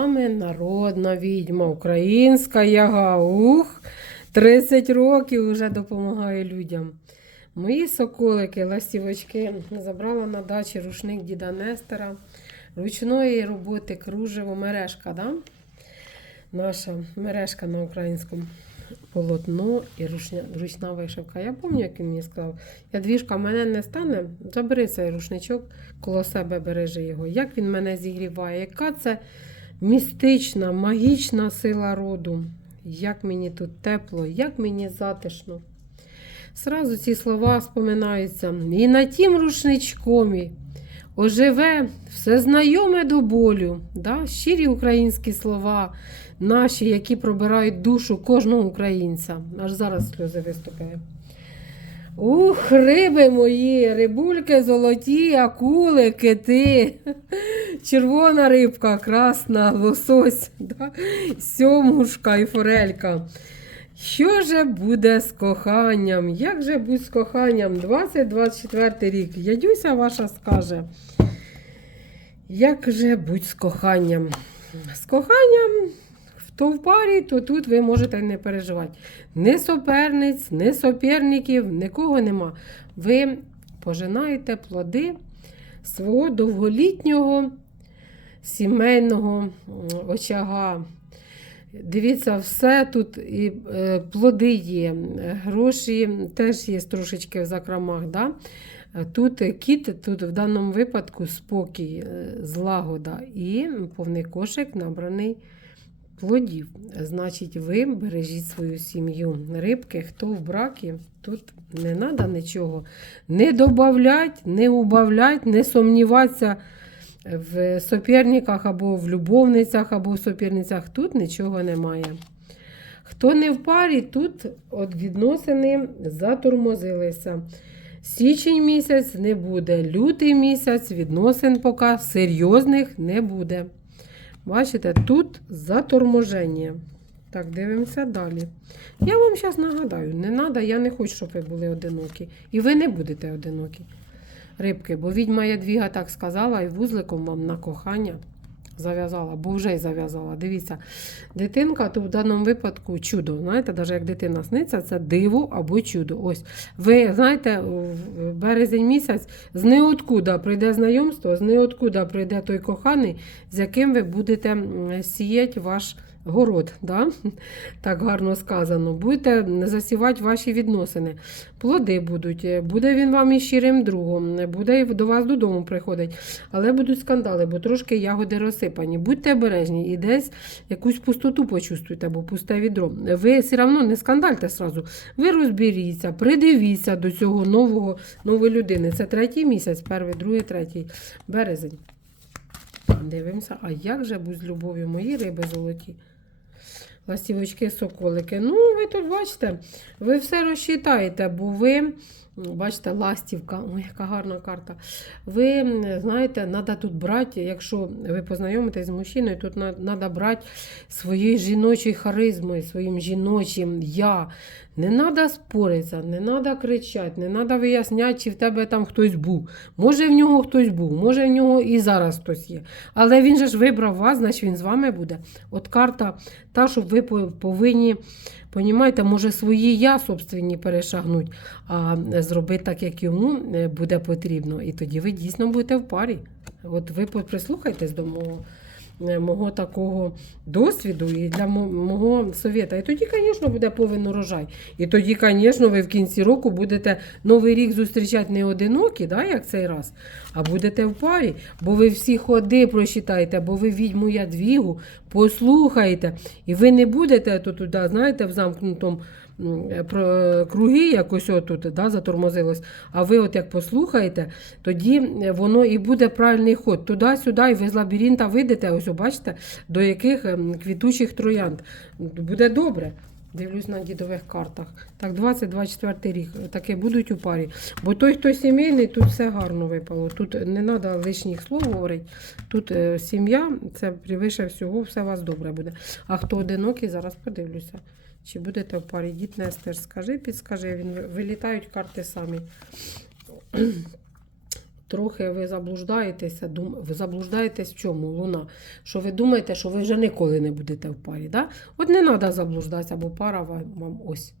Саме народна відьма, українська яга. Ух, 30 років вже допомагає людям. Мої соколики, ластівочки, забрала на дачі рушник діда Нестера, ручної роботи, кружево, мережка, да? наша мережка на українському полотно і рушня, ручна вишивка. Я пам'ятаю, як він мені сказав, Ядвіжка мене не стане, забери цей рушничок, коло себе бережи його. Як він мене зігріває, яка це містична, магічна сила роду. Як мені тут тепло, як мені затишно. Сразу ці слова споминаються. І на тім рушничкомі оживе все знайоме до болю. Да? Щирі українські слова наші, які пробирають душу кожного українця. Аж зараз сльози виступає. Ух, риби мої, рибульки золоті, акули, кити, червона рибка, красна, лосось, да? сьомушка і форелька. Що же буде з коханням? Як же буде з коханням? 2024 рік. Ядюся ваша скаже. Як же будь з коханням? З коханням, хто в парі, то тут ви можете не переживати. Ні суперниць, ні суперників, нікого нема. Ви пожинаєте плоди свого довголітнього сімейного очага. Дивіться, все тут і е, плоди є, гроші теж є трошечки в закромах. Да? Тут кіт, тут в даному випадку спокій, е, злагода і повний кошик набраний плодів. Значить, ви бережіть свою сім'ю. Рибки, хто в бракі, тут не треба нічого не додавати, не убавляти, не сумніватися в соперниках або в любовницях, або в соперницях. Тут нічого немає. Хто не в парі, тут от відносини затормозилися. Січень місяць не буде, лютий місяць відносин поки серйозних не буде. Бачите, тут заторможення. Так, дивимося далі. Я вам зараз нагадаю, не треба, я не хочу, щоб ви були одинокі. І ви не будете одинокі. Рибки, бо відьма Ядвіга так сказала, і вузликом вам на кохання зав'язала, бо вже й зав'язала. Дивіться, дитинка, то в даному випадку чудо. Знаєте, навіть як дитина сниться, це диво або чудо. Ось, ви знаєте, в березень місяць з неоткуда прийде знайомство, з неоткуда прийде той коханий, з яким ви будете сіяти ваш город. Да? Так гарно сказано. Будете засівати ваші відносини. Плоди будуть, буде він вам і щирим другом, буде і до вас додому приходить, але будуть скандали, бо трошки ягоди розсипані. Будьте обережні і десь якусь пустоту почувствуйте, бо пусте відро. Ви все одно не скандальте сразу. Ви розберіться, придивіться до цього нового нової людини. Це третій місяць, перший, другий, третій березень. Дивимося, а як же будь з любов'ю мої риби золоті? Ластівочки, соколики. Ну, ви тут бачите, ви все розчитаєте, бо ви, бачите, ластівка, ой, яка гарна карта. Ви знаєте, треба тут брати, якщо ви познайомитесь з мужчиною, тут треба брати своєю жіночою харизмою, своїм жіночим я. Не треба споритися, не треба кричати, не треба виясняти, чи в тебе там хтось був. Може, в нього хтось був, може, в нього і зараз хтось є. Але він же ж вибрав вас, значить він з вами буде. От карта та, щоб ви повинні, понімаєте, може свої я собственні перешагнуть, а зробити так, як йому е, буде потрібно. І тоді ви дійсно будете в парі. От ви прислухайтесь до мого. е, Мого такого досвіду і для мого совєта. І тоді, звісно, буде повинен урожай. І тоді, звісно, ви в кінці року будете новий рік зустрічати не одинокі, да, як цей раз, а будете в парі, бо ви всі ходи прочитаєте, бо ви відьму ядвігу, послухаєте, і ви не будете туди, знаєте, в замкнутому круги якось отут да, затормозилось. А ви от як послухаєте, тоді е, воно і буде правильний ход. Туди-сюди, і ви з лабіринта вийдете, ось бачите, до яких квітучих троянд. Буде добре. Дивлюсь на дідових картах. Так, 20-24 рік. Таке будуть у парі. Бо той, хто сімейний, тут все гарно випало. Тут не треба лишніх слов говорити. Тут е, сім'я, це превише всього, все у вас добре буде. А хто одинокий, зараз подивлюся. Чи будете в парі? Дід Нестер, скажи, підскажи, він вилітають карти самі. Трохи ви заблуждаєтеся, дум... ви заблуждаєтесь в чому, луна? Що ви думаєте, що ви вже ніколи не будете в парі. Да? От не треба заблуждатися, бо пара вам ось